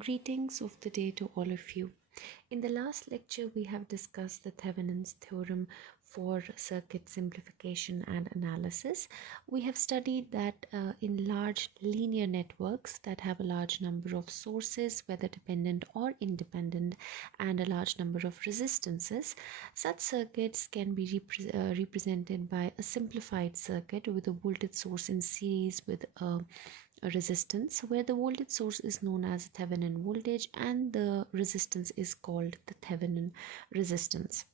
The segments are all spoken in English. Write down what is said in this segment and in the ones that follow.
Greetings of the day to all of you. In the last lecture, we have discussed the Thevenin's theorem for circuit simplification and analysis. We have studied that in large linear networks that have a large number of sources, whether dependent or independent, and a large number of resistances, such circuits can be represented by a simplified circuit with a voltage source in series with a resistance, where the voltage source is known as Thevenin voltage and the resistance is called the Thevenin resistance.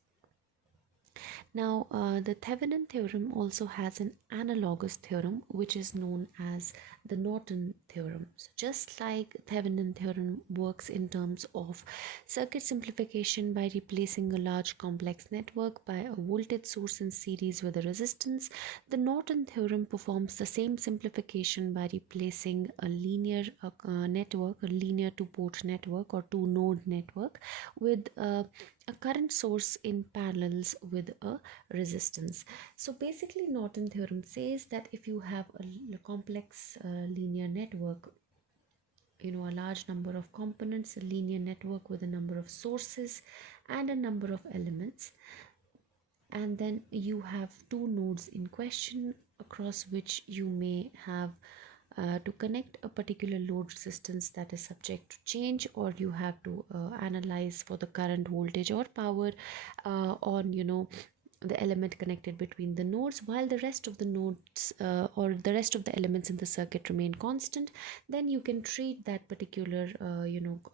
Now, the Thevenin theorem also has an analogous theorem which is known as the Norton theorem. So just like Thevenin theorem works in terms of circuit simplification by replacing a large complex network by a voltage source in series with a resistance, the Norton theorem performs the same simplification by replacing a linear network, a linear two-port network or two-node network with a current source in parallels with a resistance. So basically Norton theorem says that if you have a complex linear network, a large number of components, a linear network with a number of sources and a number of elements, and then you have two nodes in question across which you may have to connect a particular load resistance that is subject to change, or you have to analyze for the current, voltage or power on the element connected between the nodes, while the rest of the nodes or the rest of the elements in the circuit remain constant. Then you can treat that particular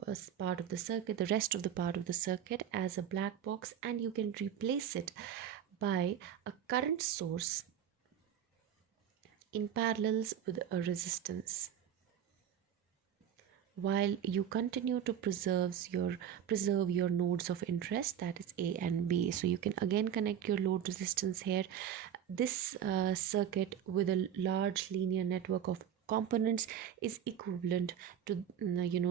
as part of the circuit, the rest of the part of the circuit, as a black box, and you can replace it by a current source in parallels with a resistance, while you continue to preserve your nodes of interest, that is A and B. So you can again connect your load resistance here. This circuit with a large linear network of components is equivalent to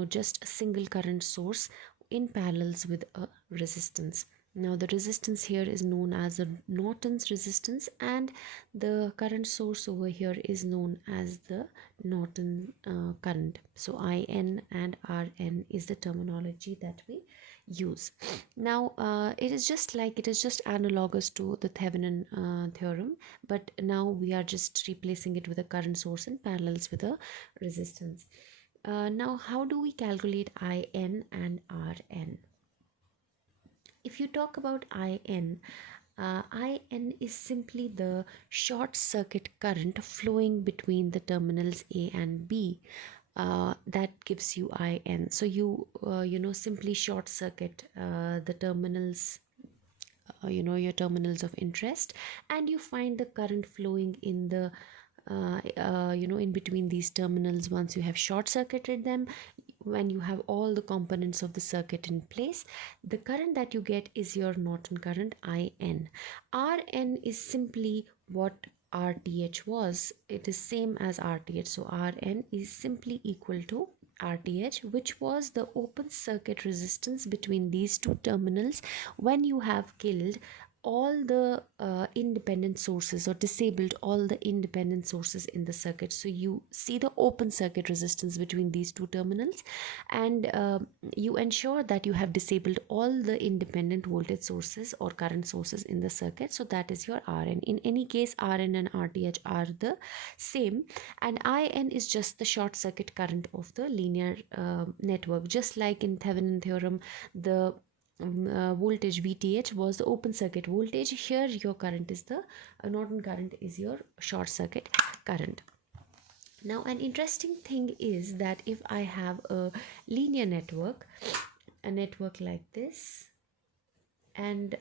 just a single current source in parallels with a resistance. Now the resistance here is known as the Norton's resistance, and the current source over here is known as the Norton current. So IN and RN is the terminology that we use. Now it is just analogous to the Thevenin theorem, but now we are just replacing it with a current source in parallels with a resistance. Now how do we calculate IN and RN? If you talk about IN, IN is simply the short circuit current flowing between the terminals A and B. That gives you IN. So you simply short circuit the terminals, your terminals of interest, and you find the current flowing in the in between these terminals. Once you have short circuited them, when you have all the components of the circuit in place, the current that you get is your Norton current, IN. RN is simply what RTH was. It is same as RTH. So RN is simply equal to RTH, which was the open circuit resistance between these two terminals when you have killed all the independent sources or disabled all the independent sources in the circuit. So you see the open circuit resistance between these two terminals, and you ensure that you have disabled all the independent voltage sources or current sources in the circuit. So that is your RN. In any case, RN and RTH are the same, and IN is just the short circuit current of the linear network. Just like in Thevenin theorem, the voltage VTH was the open circuit voltage. Here your current is the Norton current is your short circuit current. Now an interesting thing is that if I have a linear network, a network like this, and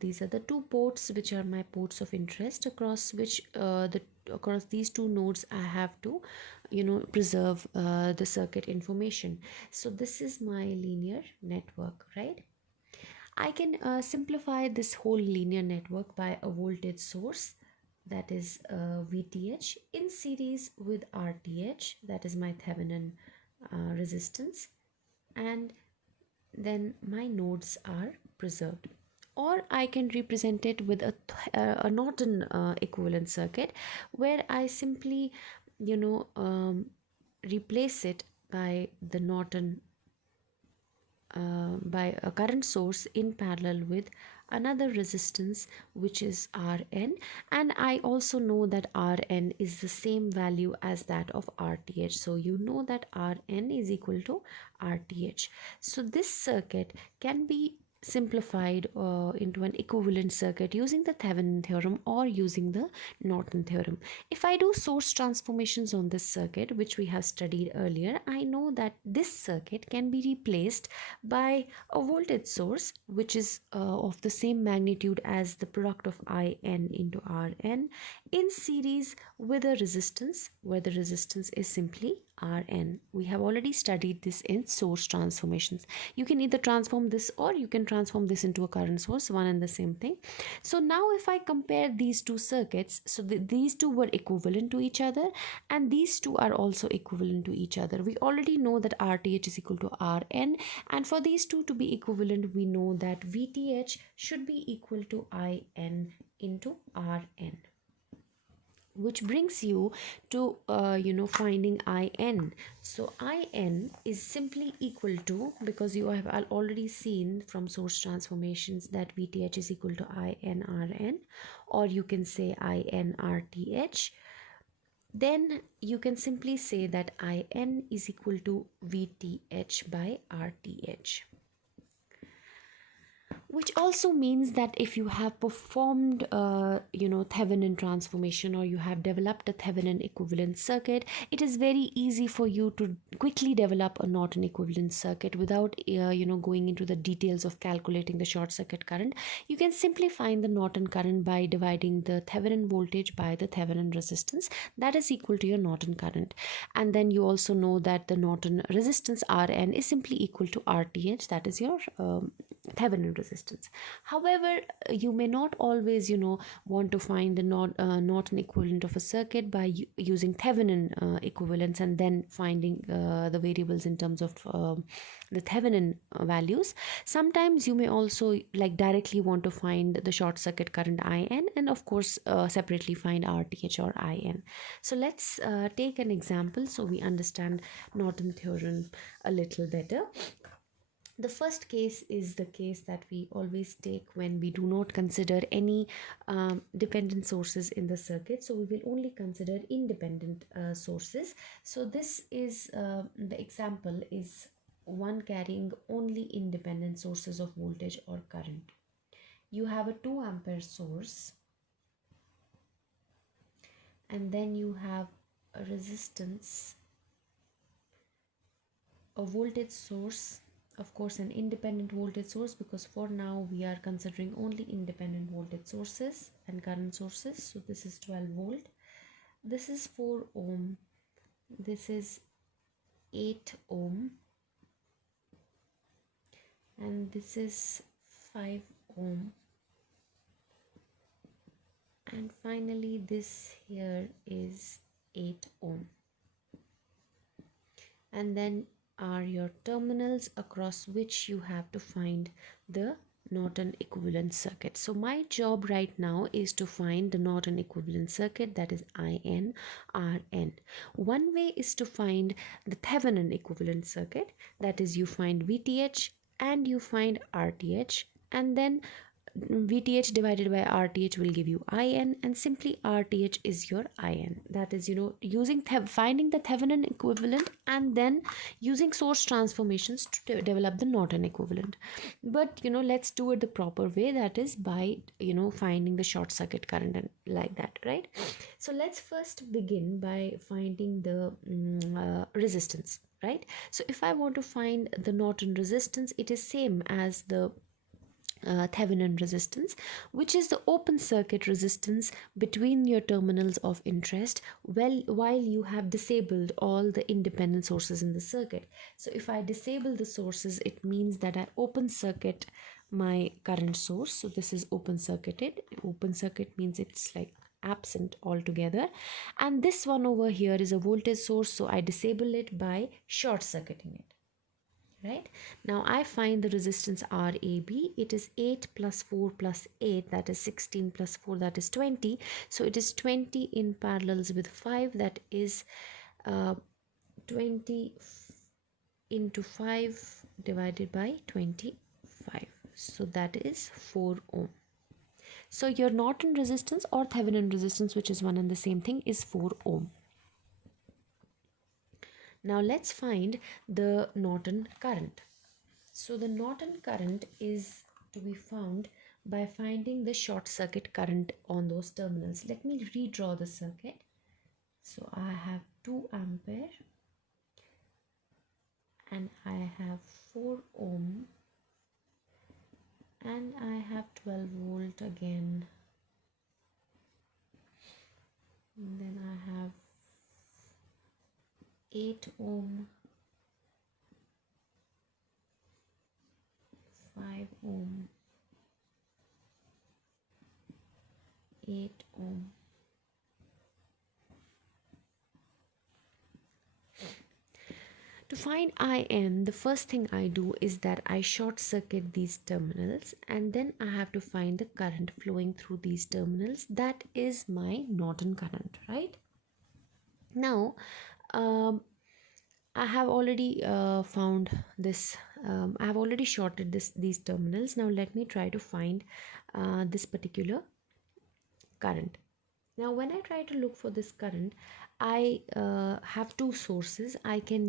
these are the two ports which are my ports of interest, across which across these two nodes I have to preserve the circuit information. So this is my linear network, right? I can simplify this whole linear network by a voltage source, that is VTH, in series with RTH, that is my Thevenin resistance, and then my nodes are preserved. Or I can represent it with a Norton equivalent circuit, where I simply replace it by the Norton by a current source in parallel with another resistance, which is Rn, and I also know that Rn is the same value as that of Rth. So you know that Rn is equal to Rth. So this circuit can be simplified into an equivalent circuit using the Thevenin theorem or using the Norton theorem. If I do source transformations on this circuit, which we have studied earlier, I know that this circuit can be replaced by a voltage source which is of the same magnitude as the product of In into Rn in series with a resistance where the resistance is simply Rn. We have already studied this in source transformations. You can either transform this or you can transform this into a current source, one and the same thing. So now if I compare these two circuits, so these two were equivalent to each other and these two are also equivalent to each other. We already know that Rth is equal to Rn, and for these two to be equivalent, we know that Vth should be equal to In into Rn, which brings you to finding In. So In is simply equal to, because you have already seen from source transformations that Vth is equal to In Rn, or you can say In Rth. Then you can simply say that In is equal to Vth by Rth, which also means that if you have performed Thevenin transformation, or you have developed a Thevenin equivalent circuit, it is very easy for you to quickly develop a Norton equivalent circuit without going into the details of calculating the short circuit current. You can simply find the Norton current by dividing the Thevenin voltage by the Thevenin resistance. That is equal to your Norton current. And then you also know that the Norton resistance Rn is simply equal to Rth, that is your Thevenin resistance. However, you may not always want to find the Norton equivalent of a circuit by using Thevenin equivalents and then finding the variables in terms of the Thevenin values. Sometimes you may also directly want to find the short circuit current In, and of course separately find Rth or In. So let's take an example so we understand Norton theorem a little better. The first case is the case that we always take when we do not consider any dependent sources in the circuit. So we will only consider independent sources. So this is the example is one carrying only independent sources of voltage or current. You have a 2 ampere source, and then you have a resistance, a voltage source, of course an independent voltage source, because for now we are considering only independent voltage sources and current sources. So this is 12 volt, this is 4 ohm, this is 8 ohm, and this is 5 ohm, and finally this here is 8 ohm. And then are your terminals across which you have to find the Norton equivalent circuit. So my job right now is to find the Norton equivalent circuit, that is In Rn. One way is to find the Thevenin equivalent circuit, that is you find Vth and you find Rth, and then Vth divided by Rth will give you In, and simply Rth is your In. That is, using finding the Thevenin equivalent and then using source transformations to develop the Norton equivalent. But let's do it the proper way, that is by finding the short circuit current and like that, right? So let's first begin by finding the resistance, right? So if I want to find the Norton resistance, it is same as the Thevenin resistance, which is the open circuit resistance between your terminals of interest while you have disabled all the independent sources in the circuit. So if I disable the sources, it means that I open circuit my current source. So this is open circuited. Open circuit means it's absent altogether, and this one over here is a voltage source, so I disable it by short circuiting it. Right now I find the resistance Rab. It is 8 plus 4 plus 8, that is 16 plus 4, that is 20. So it is 20 in parallels with 5, that is 20 into 5 divided by 25. So that is 4 ohm. So your Norton resistance or Thevenin resistance, which is one and the same thing, is 4 ohm. Now let's find the Norton current. So the Norton current is to be found by finding the short circuit current on those terminals. Let me redraw the circuit. So I have 2 ampere and I have 4 ohm and I have 12 volt again. And then I have 8 ohm, 5 ohm, 8 ohm. To find IN, the first thing I do is that I short circuit these terminals and then I have to find the current flowing through these terminals. That is my Norton current, right? Now, I have already found this. I have already shorted these terminals. Now let me try to find this particular current. Now when I try to look for this current, I have two sources. I can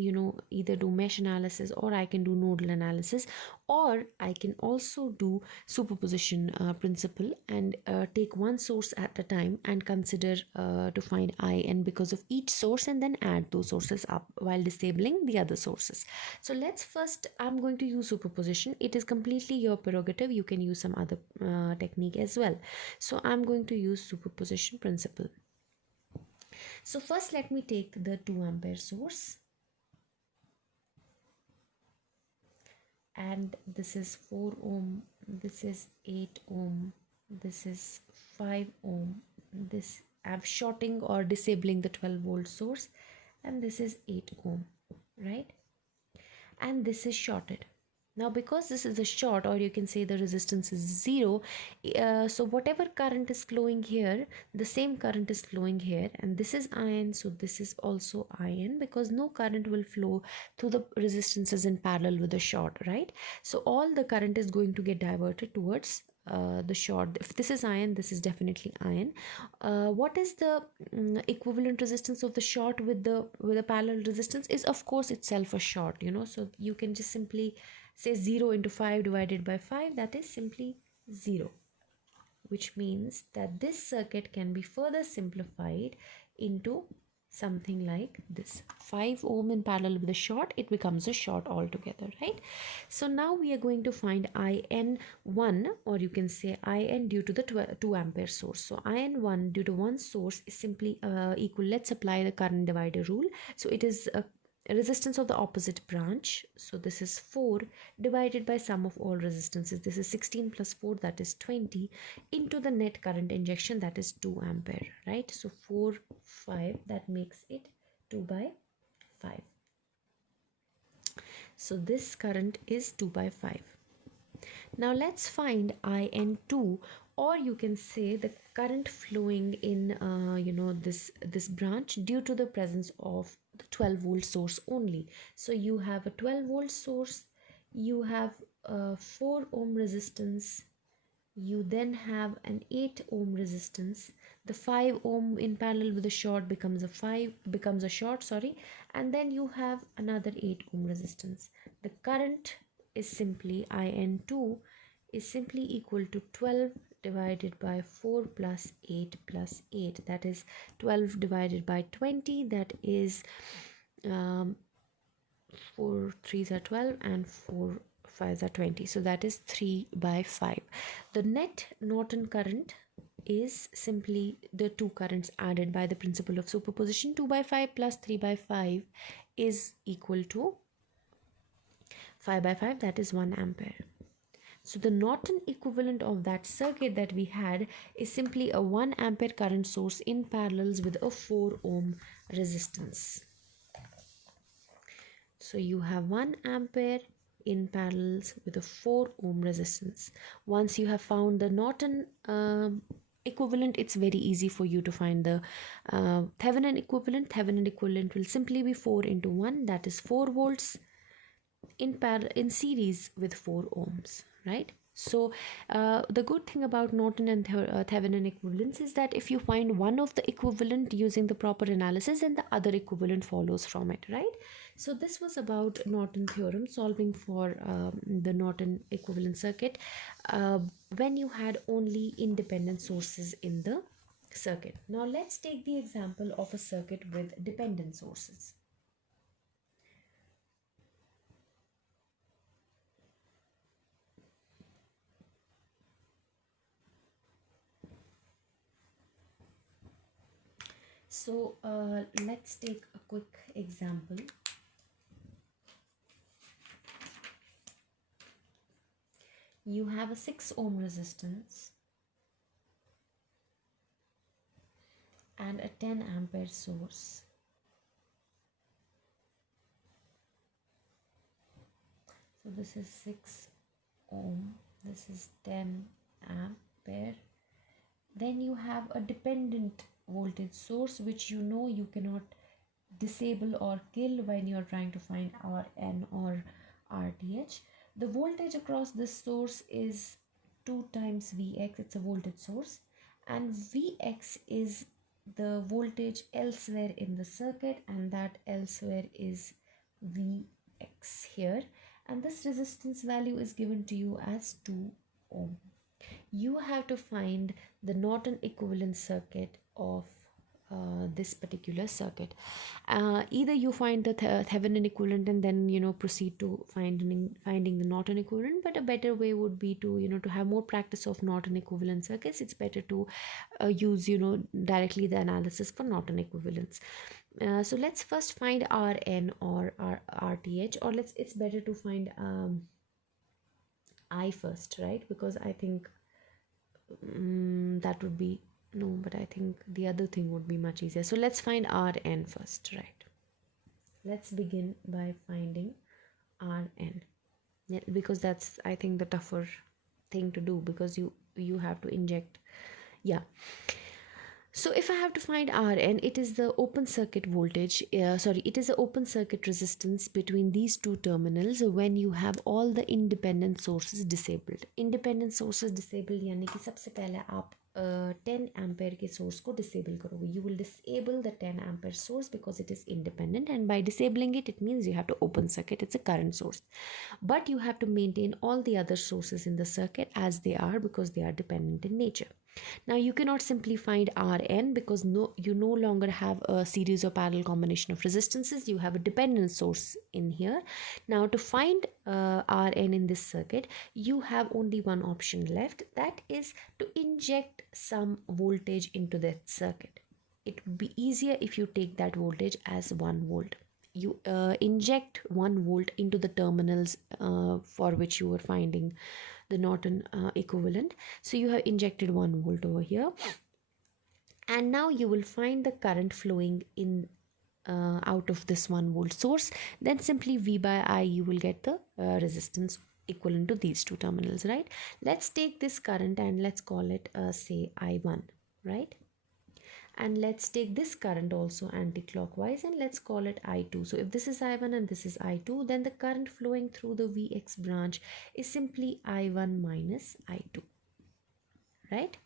either do mesh analysis or I can do nodal analysis, or I can also do superposition principle and take one source at a time and consider to find IN because of each source, and then add those sources up while disabling the other sources. So let's first, I'm going to use superposition. It is completely your prerogative. You can use some other technique as well. So I'm going to use superposition principle. So first let me take the 2 ampere source, and this is 4 ohm, this is 8 ohm, this is 5 ohm, this I'm shorting or disabling the 12 volt source, and this is 8 ohm, right? And this is shorted. Now because this is a short, or you can say the resistance is 0, so whatever current is flowing here, the same current is flowing here, and this is IN, so this is also IN, because no current will flow through the resistances in parallel with the short, right? So all the current is going to get diverted towards the short. If this is IN, this is definitely IN. What is the equivalent resistance of the short with the parallel resistance? Is of course itself a short, so you can just simply say 0 into 5 divided by 5, that is simply 0, which means that this circuit can be further simplified into something like this. 5 ohm in parallel with the short, it becomes a short altogether, right? So now we are going to find IN1, or you can say IN due to the 2 ampere source. So IN1 due to one source is simply equal, let's apply the current divider rule. So it is a resistance of the opposite branch, so this is 4 divided by sum of all resistances, this is 16 plus 4, that is 20, into the net current injection, that is 2 ampere, right? So 4 5, that makes it 2 by 5. So this current is 2 by 5. Now let's find IN2, or you can say the current flowing in this branch due to the presence of the 12 volt source only. So you have a 12 volt source, you have a 4 ohm resistance, you then have an 8 ohm resistance, the 5 ohm in parallel with the short becomes a short, and then you have another 8 ohm resistance. The current is simply IN2 is simply equal to 12 divided by 4 plus 8 plus 8, that is 12 divided by 20, that is 4 3s are 12 and 4 5s are 20, so that is 3 by 5. The net Norton current is simply the two currents added by the principle of superposition. 2 by 5 plus 3 by 5 is equal to 5 by 5, that is 1 ampere. So the Norton equivalent of that circuit that we had is simply a 1 ampere current source in parallels with a 4 ohm resistance. So you have 1 ampere in parallels with a 4 ohm resistance. Once you have found the Norton equivalent, it's very easy for you to find the Thevenin equivalent. Thevenin equivalent will simply be 4 into 1, that is 4 volts, in series with 4 ohms, right? So the good thing about Norton and Thevenin equivalence is that if you find one of the equivalent using the proper analysis, then the other equivalent follows from it, right? So this was about Norton theorem, solving for the Norton equivalent circuit when you had only independent sources in the circuit. Now let's take the example of a circuit with dependent sources. So let's take a quick example. You have a 6 ohm resistance and a 10 ampere source. So this is 6 ohm, this is 10 ampere. Then you have a dependent voltage source which you know you cannot disable or kill when you are trying to find Rn or Rth. The voltage across this source is 2 times Vx, it's a voltage source, and Vx is the voltage elsewhere in the circuit, and that elsewhere is Vx here, and this resistance value is given to you as 2 ohm. You have to find the Norton equivalent circuit of this particular circuit. Either you find the Thevenin equivalent and then proceed to finding the Norton equivalent, but a better way would be to to have more practice of Norton equivalent circuits. It's better to use directly the analysis for Norton equivalence. So let's first find Rn or Rth, or it's better to find I first, right? Because I think that would be no, but I think the other thing would be much easier. So let's find Rn first, right? Let's begin by finding Rn, because that's, I think, the tougher thing to do, because you have to inject. Yeah. So if I have to find Rn, it is the open circuit voltage, it is the open circuit resistance between these two terminals when you have all the independent sources disabled. Independent sources disabled यानी कि सबसे पहले आप 10 ampere के source को disable करोगे. You will disable the 10 ampere source because it is independent, and by disabling it means you have to open circuit. It's a current source, but you have to maintain all the other sources in the circuit as they are because they are dependent in nature. Now you cannot simply find Rn because you no longer have a series or parallel combination of resistances. You have a dependent source in here. Now to find Rn in this circuit, you have only one option left, that is to inject some voltage into that circuit. It would be easier if you take that voltage as 1 volt. You inject 1 volt into the terminals for which you were finding the Norton equivalent. So you have injected 1 volt over here, and now you will find the current flowing in out of this 1 volt source. Then simply V by I, you will get the resistance equivalent to these two terminals, right? Let's take this current and let's call it say I1, right? And let's take this current also anti-clockwise and let's call it I2. So if this is I1 and this is I2, then the current flowing through the Vx branch is simply I1 minus I2, right?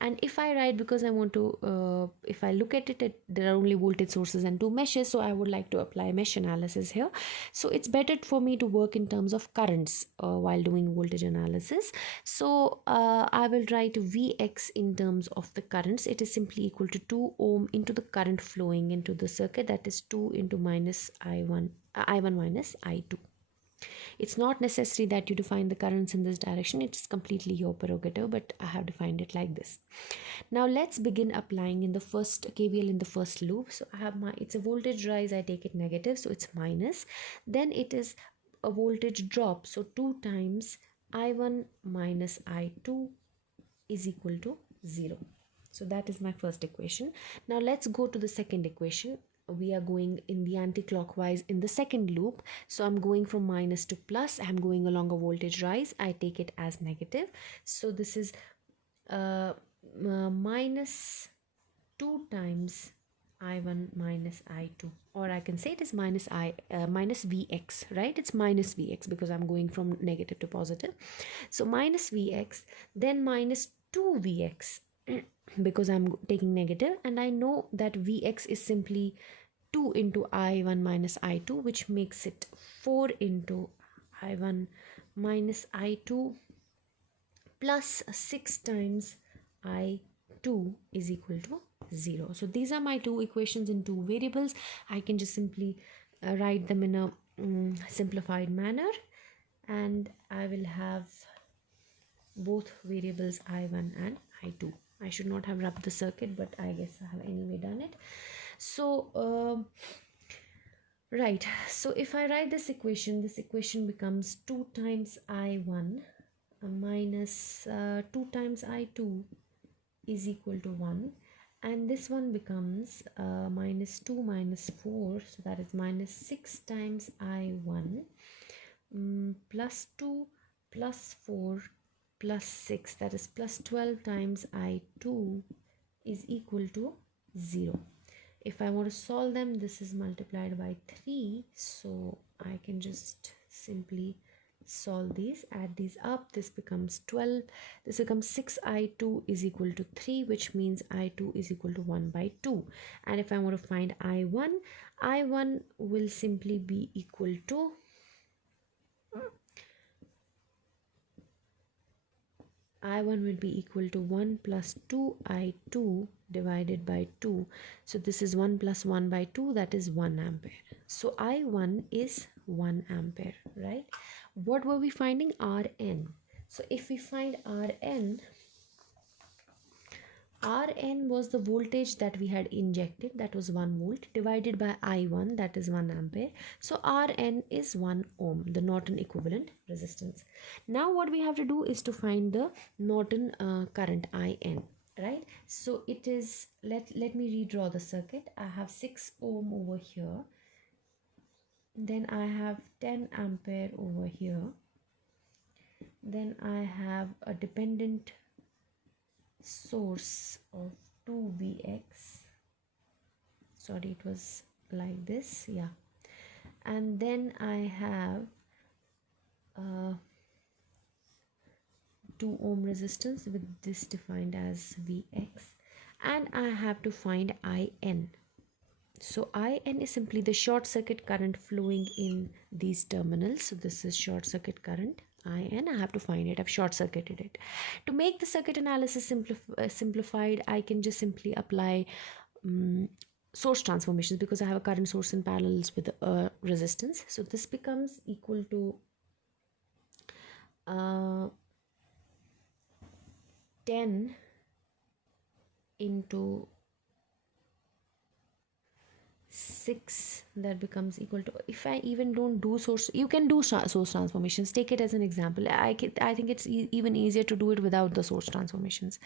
And if I write, because I want to if I look at it, there are only voltage sources and 2 meshes, so I would like to apply mesh analysis here. So it's better for me to work in terms of currents while doing voltage analysis. So I will write Vx in terms of the currents. It is simply equal to 2 ohm into the current flowing into the circuit, that is 2 into minus I1 minus I2. It's not necessary that you define the currents in this direction. It's completely your prerogative, but I have defined it like this. Now let's begin applying in the first KVL in the first loop. So I have it's a voltage rise, I take it negative, so it's minus. Then it is a voltage drop, so 2 times I1 minus I2 is equal to 0. So that is my first equation. Now let's go to the second equation. We are going in the anti-clockwise in the second loop, so I'm going from minus to plus. I'm going along a voltage rise, I take it as negative. So this is minus 2 times I1 minus I2, or I can say it is minus Vx, right? It's minus Vx because I'm going from negative to positive. So minus Vx, then minus 2Vx because I'm taking negative, and I know that Vx is simply 2 into I1 minus I2, which makes it 4 into I1 minus I2 plus 6 times I2 is equal to 0. So these are my two equations in two variables. I can just simply write them in a simplified manner, and I will have both variables I1 and I2. I should not have rubbed the circuit, but I guess I have anyway done it. So right, so if I write this equation becomes 2 times I1 minus 2 times I2 is equal to 1, and this one becomes minus 2 minus 4, so that is minus 6 times I1 plus 2 plus 4 plus 6, that is plus 12 times I2 is equal to 0. If I want to solve them, this is multiplied by 3, so I can just simply solve these, add these up. This becomes 12, this becomes 6I2 is equal to 3, which means I2 is equal to 1 by 2. And if I want to find I1 will simply be equal to I1 will be equal to 1 plus 2I2 divided by 2. So this is 1 plus 1 by 2, that is 1 ampere. So I1 is 1 ampere, right? What were we finding? Rn. So if we find Rn was the voltage that we had injected, that was 1 volt, divided by I1, that is 1 ampere. So Rn is 1 ohm, the Norton equivalent resistance. Now what we have to do is to find the Norton current In, right? So it is, let me redraw the circuit. I have 6 ohm over here, then I have 10 ampere over here, then I have a dependent source of 2Vx, sorry, it was like this, yeah, and then I have 2 ohm resistance with this defined as Vx, and I have to find In. So In is simply the short circuit current flowing in these terminals. So this is short circuit current In. I have to find it. I've short circuited it. To make the circuit analysis simplified, I can just simply apply source transformations because I have a current source in parallels with a resistance. So this becomes equal to 10 into 6, that becomes equal to, if I even don't do source, you can do source transformations, take it as an example. I think it's even easier to do it without the source transformations.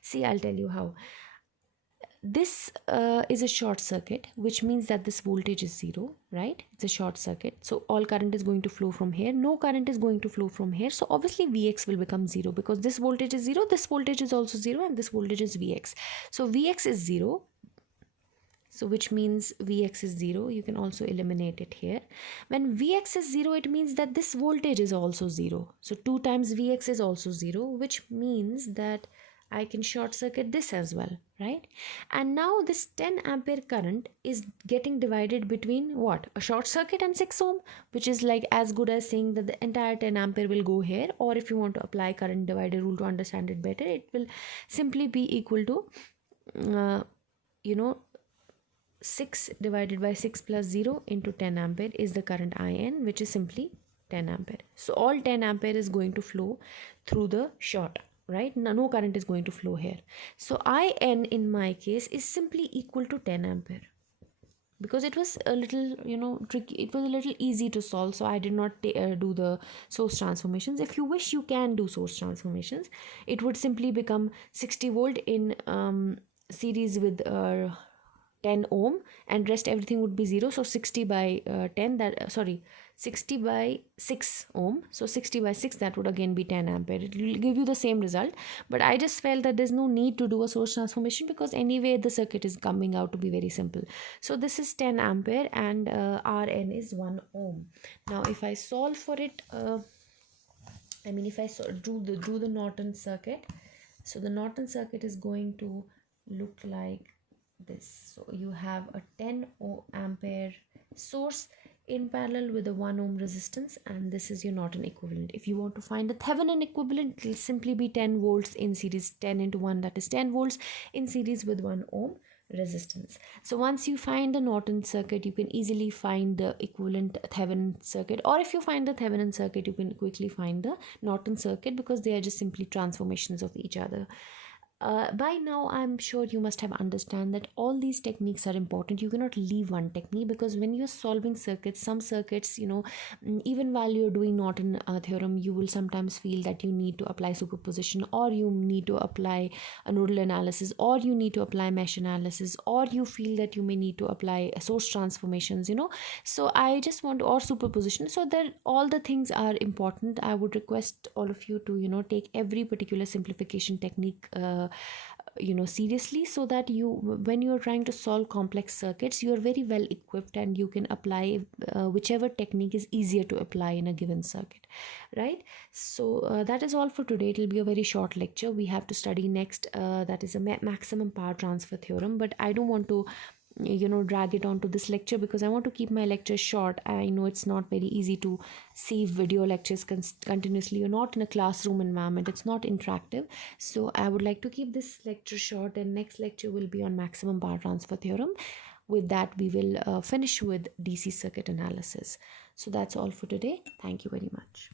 See, I'll tell you how. This is a short circuit, which means that this voltage is 0, right? It's a short circuit, so all current is going to flow from here, no current is going to flow from here, so obviously Vx will become 0 because this voltage is 0, this voltage is also 0, and this voltage is Vx. So Vx is 0, so which means Vx is 0. You can also eliminate it here. When Vx is 0, it means that this voltage is also 0. So 2 times Vx is also 0, which means that I can short circuit this as well, right? And now this 10 ampere current is getting divided between what? A short circuit and 6 ohm, which is like as good as saying that the entire 10 ampere will go here. Or if you want to apply current divider rule to understand it better, it will simply be equal to 6 divided by 6 plus 0 into 10 ampere is the current In, which is simply 10 ampere. So all 10 ampere is going to flow through the short, right? No current is going to flow here. So In in my case is simply equal to 10 ampere. Because it was a little, tricky, it was a little easy to solve, so I did not do the source transformations. If you wish, you can do source transformations. It would simply become 60 volt in series with 10 ohm, and rest everything would be 0. So 60 by 10, that 60 by 6 ohm. So 60 by 6, that would again be 10 ampere. It will give you the same result, but I just felt that there's no need to do a source transformation because anyway the circuit is coming out to be very simple. So this is 10 ampere and Rn is 1 ohm. Now if I solve for it, if I do the Norton circuit, so the Norton circuit is going to look like this. So you have a 10 ampere source in parallel with a 1 ohm resistance, and this is your Norton equivalent. If you want to find the Thevenin equivalent, it will simply be 10 volts in series, 10 into 1, that is 10 volts in series with 1 ohm resistance. So once you find the Norton circuit, you can easily find the equivalent Thevenin circuit, or if you find the Thevenin circuit, you can quickly find the Norton circuit because they are just simply transformations of each other. By now I'm sure you must have understand that all these techniques are important. You cannot leave one technique, because when you're solving circuits, some circuits, even while you're doing Norton theorem, you will sometimes feel that you need to apply superposition, or you need to apply a nodal analysis, or you need to apply mesh analysis, or you feel that you may need to apply source transformations, so I just want or superposition. So that all the things are important. I would request all of you to take every particular simplification technique seriously, so that when you're trying to solve complex circuits, you're very well equipped and you can apply whichever technique is easier to apply in a given circuit, right? So that is all for today. It will be a very short lecture. We have to study next, that is a maximum power transfer theorem, but I don't want to drag it on to this lecture because I want to keep my lectures short. I know it's not very easy to see video lectures continuously. You're not in a classroom environment, it's not interactive, so I would like to keep this lecture short, and next lecture will be on maximum power transfer theorem. With that, we will finish with DC circuit analysis. So that's all for today. Thank you very much.